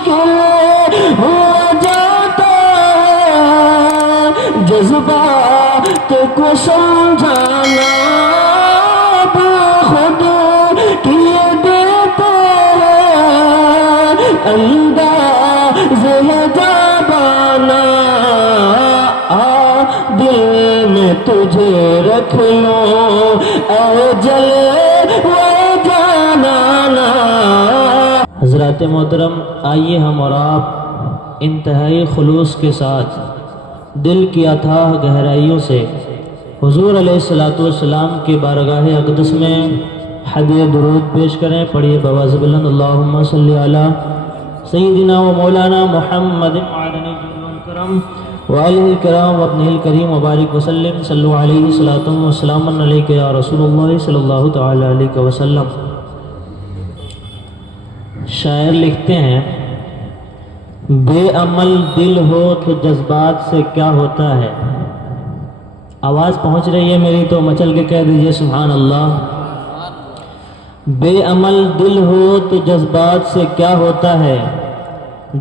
مشکل ہو جاتا ہے جذبات کو سمجھانا خود کیے دیتے ہیں انداز ہے جابانا دل میں تجھے رکھ لوں اے جلے و جانانا۔ حضرات محترم، آئیے ہم اور آپ انتہائی خلوص کے ساتھ دل کی اتھاہ گہرائیوں سے حضور علیہ السلام کی بارگاہ اقدس میں ہدیہ درود پیش کریں۔ پڑھیے بآواز بلند، اللہم صلی علی سیدنا و مولانا محمد کرم وآلہ الکرام وابنہ الکریم وبارک وسلم، صلو علیہ صلاۃ و سلام علیک یا رسول اللہ صلی اللہ تعالی علیہ وسلم۔ شاعر لکھتے ہیں، بے عمل دل ہو تو جذبات سے کیا ہوتا ہے۔ آواز پہنچ رہی ہے میری تو مچل کے کہہ دیجئے سبحان اللہ۔ بے عمل دل ہو تو جذبات سے کیا ہوتا ہے،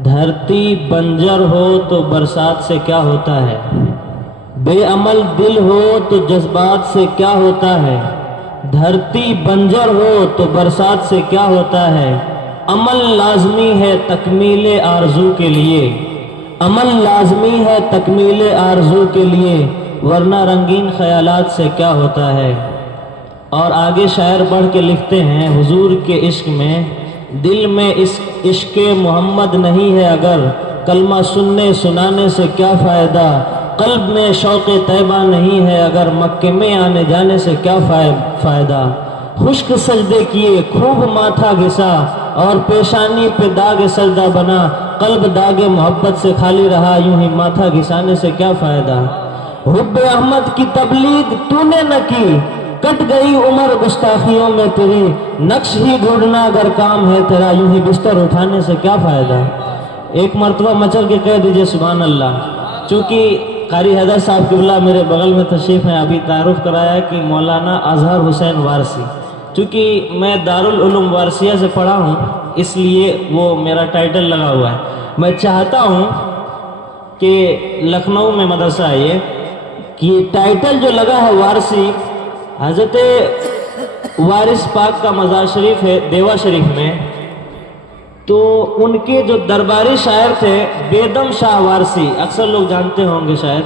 دھرتی بنجر ہو تو برسات سے کیا ہوتا ہے۔ بے عمل دل ہو تو جذبات سے کیا ہوتا ہے، دھرتی بنجر ہو تو برسات سے کیا ہوتا ہے۔ عمل لازمی ہے تکمیل آرزو کے لیے، عمل لازمی ہے تکمیل آرزو کے لیے، ورنہ رنگین خیالات سے کیا ہوتا ہے۔ اور آگے شاعر پڑھ کے لکھتے ہیں، حضور کے عشق میں دل میں اس عشق محمد نہیں ہے اگر، کلمہ سننے سنانے سے کیا فائدہ۔ قلب میں شوق طیبہ نہیں ہے اگر، مکے میں آنے جانے سے کیا فائدہ۔ خشک سجدے کیے خوب ماتھا گھسا اور پیشانی پہ داغ سجدہ بنا، قلب داغ محبت سے خالی رہا، یوں ہی ماتھا گھسانے سے کیا فائدہ۔ حب احمد کی تبلیغ تو نے نہ کی، کٹ گئی عمر گستاخیوں میں تیری، نقش ہی ڈھونڈنا اگر کام ہے تیرا، یوں ہی بستر اٹھانے سے کیا فائدہ۔ ایک مرتبہ مچل کے کہہ دیجئے سبحان اللہ۔ چونکہ قاری حیدر صاحب قبلہ میرے بغل میں تشریف ہیں، ابھی تعارف کرایا ہے کہ مولانا اظہر حسین وارثی، چونکہ میں دارالعلوم وارثیہ سے پڑھا ہوں اس لیے وہ میرا ٹائٹل لگا ہوا ہے۔ میں چاہتا ہوں کہ لکھنؤ میں مدرسہ ہے یہ ٹائٹل جو لگا ہے وارثی، حضرت وارث پاک کا مزار شریف ہے دیوا شریف میں، تو ان کے جو درباری شاعر تھے بیدم شاہ وارثی، اکثر لوگ جانتے ہوں گے شاید،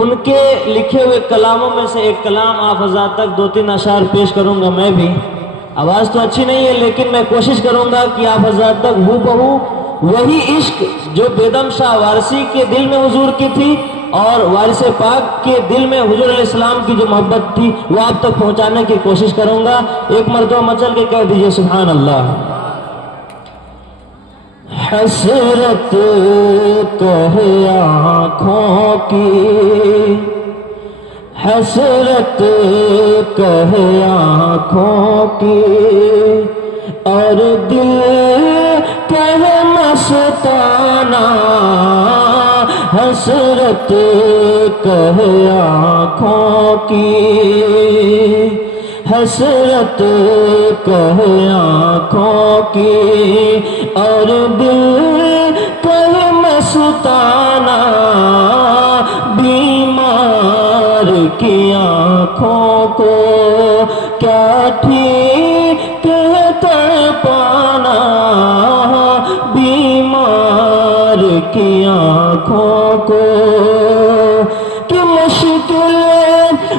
ان کے لکھے ہوئے کلاموں میں سے ایک کلام آپ حضرات تک 2-3 اشعار پیش کروں گا میں بھی۔ آواز تو اچھی نہیں ہے لیکن میں کوشش کروں گا کہ آپ حضرات تک ہو بہو وہی عشق جو بیدم شاہ وارثی کے دل میں حضور کی تھی اور وارث پاک کے دل میں حضور علیہ السلام کی جو محبت تھی وہ آپ تک پہنچانے کی کوشش کروں گا۔ ایک مرتبہ مچل کے کہہ دیجئے سبحان اللہ۔ حسرت کہے آنکھوں کی، حسرت کہے آنکھوں کی، اور دل کہے مستانہ، حسرت کہے آنکھوں کی، حسرت کہے آنکھوں کی، اور دل کہے مستانہ، بیمار کی آنکھوں کو کیا ٹھیک ہے تڑپانا، بیمار کی آنکھوں کو کہ مشکل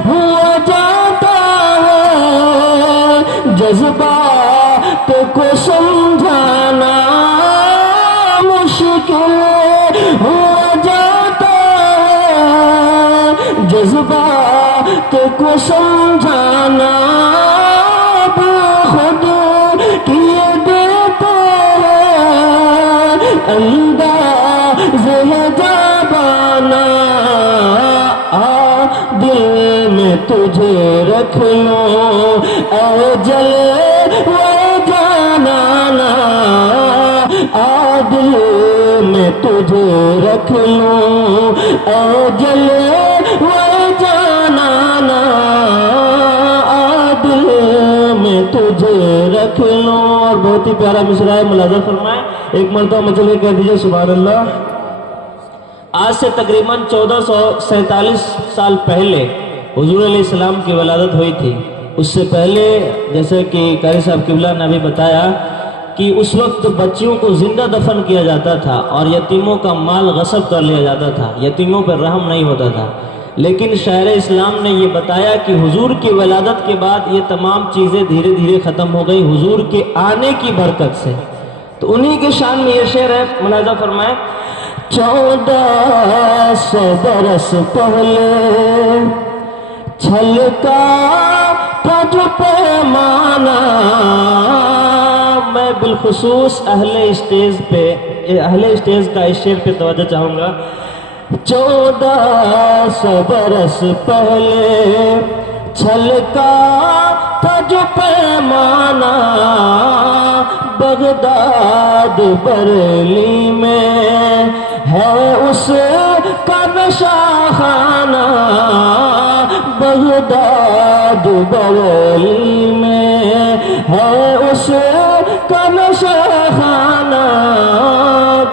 ہوا جاتا ہے جذبات کو سمجھانا، مشکل ہو جاتا ہے جذبات کو سمجھانا، خود کیے دیتے ہیں انداز ہے جابانا، دل میں تجھے رکھ لوں اے جلے و جانانا، دل میں تجھے رکھ لوں اے جلے و جانانا، دل میں تجھے رکھ لوں۔ اور بہت ہی پیارا مصرع ہے، ملاحظہ فرمائیں۔ ایک مرتبہ مچل کے کہہ دیجئے سبحان اللہ۔ آج سے تقریباً 1447 سال پہلے حضور علیہ السلام کی ولادت ہوئی تھی۔ اس سے پہلے جیسے کہ قاری صاحب قبلہ نے بھی بتایا کہ اس وقت بچیوں کو زندہ دفن کیا جاتا تھا اور یتیموں کا مال غصب کر لیا جاتا تھا، یتیموں پر رحم نہیں ہوتا تھا۔ لیکن شاعر اسلام نے یہ بتایا کہ حضور کی ولادت کے بعد یہ تمام چیزیں دھیرے دھیرے ختم ہو گئی حضور کے آنے کی برکت سے۔ تو انہی کے شان میں یہ شعر ہے، ملاحظہ فرمائیں۔ 1400 برس پہلے چھلکا تھا جو پیمانہ، میں بالخصوص اہل اسٹیج کا اس شعر پہ توجہ چاہوں گا۔ 1400 برس پہلے چھلکا تھا جو پیمانہ، بغداد بریلی میں ہے اس کا نشاخانہ، بغداد بریلی میں ہے اس کا نشاخانہ،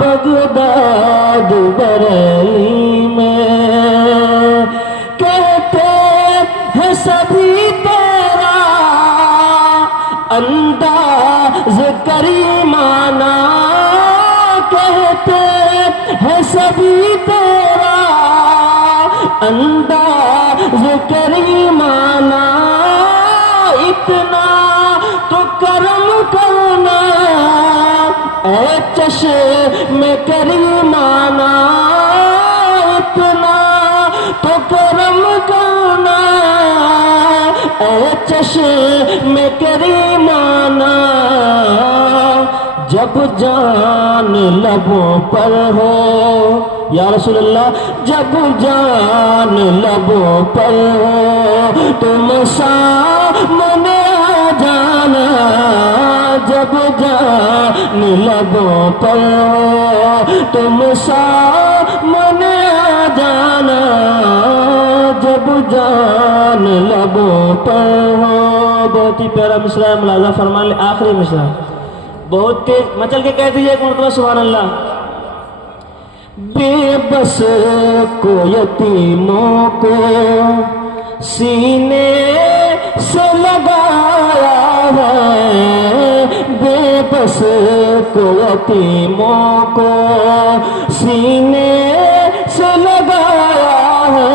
بغداد بریلی میں کہتے ہیں سبھی تیرا انداز کریمانہ، کہتے ہیں سبھی تیرا انداز کریمانہ، اتنا تو کرم کرنا اے چشم کریمانہ، اتنا تو کرم کرنا اے چشم کریمانہ، جب جان لبوں پر ہو یا رسول اللہ، جب جان لبوں پر ہو تم سامنے آ جانا، جب جان لبوں پر ہو تم سامنے آ جانا، جب جان لبوں پر ہو۔ بہت ہی پیارا مصرع ہے، ملاحظہ فرما لیں آخری مصرع، بہت تیز مچل کے کہہ دیجئے ایک مرتبہ سبحان اللہ۔ بے بس کو یتیموں کو سینے سے لگایا ہے، بے بس کو یتیموں کو سینے سے لگایا ہے،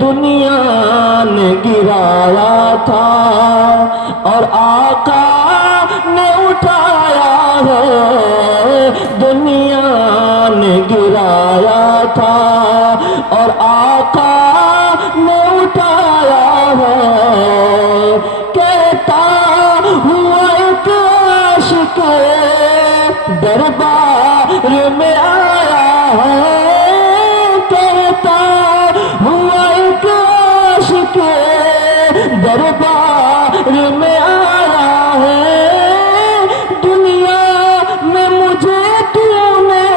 دنیا نے گرایا تھا اور آقا نے اٹھایا ہے، دنیا نے گرایا تھا اور آقا نے اٹھایا ہے، کہتا ہوا ایک عاشق دربار میں آیا ہے، کہتا ہوا ایک عاشق دربار میں آیا ہے، دنیا میں مجھے تو نے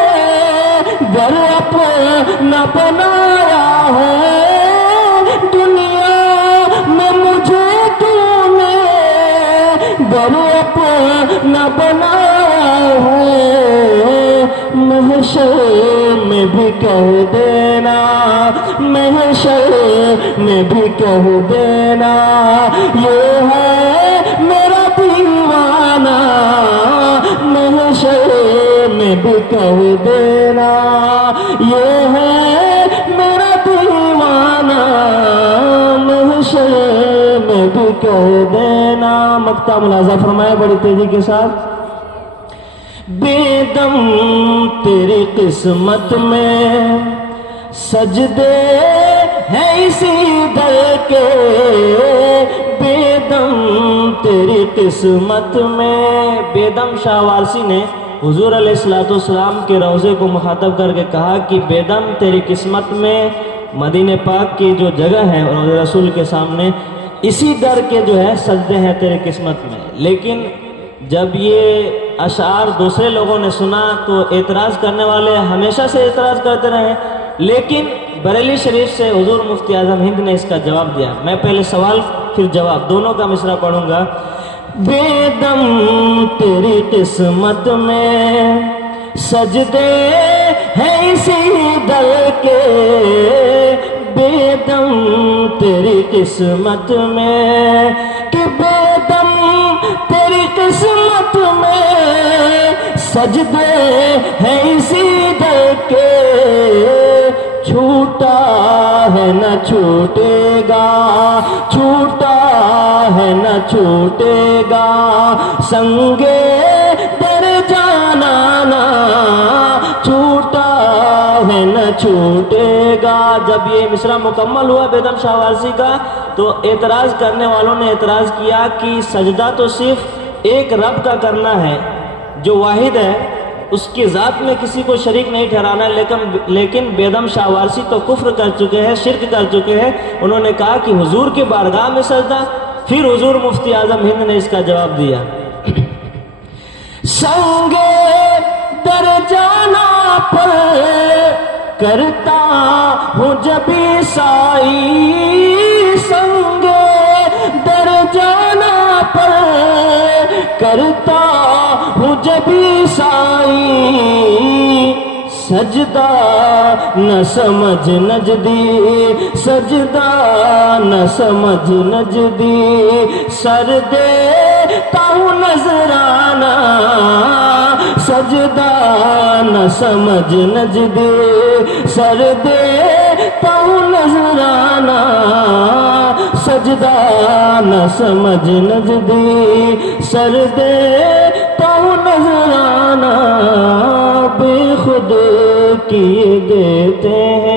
در اپنا بنایا ہے، دنیا میں مجھے تو نے در اپنا بنایا ہے، محشر میں بھی کہہ دینا، محشر میں بھی کہہ دینا، یہ ہے میرا دیوانہ، محشر میں بھی کہہ دینا، یہ ہے میرا دیوانہ، محشر میں بھی کہہ دینا۔ مقطع ملاحظہ فرمائے بڑی تیزی کے ساتھ۔ بے دم تیری قسمت میں سجدے ہیں اسی در کے، بے دم تیری قسمت میں۔ بے دم شاہ وارسی نے حضور علیہ السلام کے روضے کو مخاطب کر کے کہا کہ بے دم تیری قسمت میں، مدینہ پاک کی جو جگہ ہے روضہ رسول کے سامنے، اسی در کے جو ہے سجدے ہیں تیری قسمت میں۔ لیکن جب یہ اشعار دوسرے لوگوں نے سنا تو اعتراض کرنے والے ہمیشہ سے اعتراض کرتے رہے، لیکن بریلی شریف سے حضور مفتی اعظم ہند نے اس کا جواب دیا۔ میں پہلے سوال پھر جواب دونوں کا مصرع پڑھوں گا۔ بے دم تیری قسمت میں سجدے ہیں اسی در کے، بے دم تیری قسمت میں کہ بے دم تیری قسمت میں سجدے ہیں اسی در کے، چھوٹا ہے نہ چھوٹے گا، چھوٹا ہے نہ چھوٹے گا، سنگے در جانانا چھوٹا ہے نہ چھوٹے گا۔ جب یہ مصرع مکمل ہوا بیدم شاہ وارسی کا تو اعتراض کرنے والوں نے اعتراض کیا کہ سجدہ تو صرف ایک رب کا کرنا ہے جو واحد ہے، اس کی ذات میں کسی کو شریک نہیں ٹھہرانا، لیکن بیدم شاہ وارسی تو کفر کر چکے ہیں، شرک کر چکے ہیں۔ انہوں نے کہا کہ حضور کی بارگاہ میں سجدہ، پھر حضور مفتی اعظم ہند نے اس کا جواب دیا، سنگے در جانا پر کرتا ہوں جب عیسائی، سنگے در جانا پر کرتا ہوں جب عیسائی، سجدہ نہ سمجھ نجدی، سجدہ نہ سمجھ نجدی، سر دیتا ہوں نذرانہ، سجدہ نہ سمجھ نجدی، سر دیتا ہوں نذرانہ، سجدہ نہ سمجھ نجدی، سر دیتا ہوں نذرانہ، بے خود کیے دیتے ہیں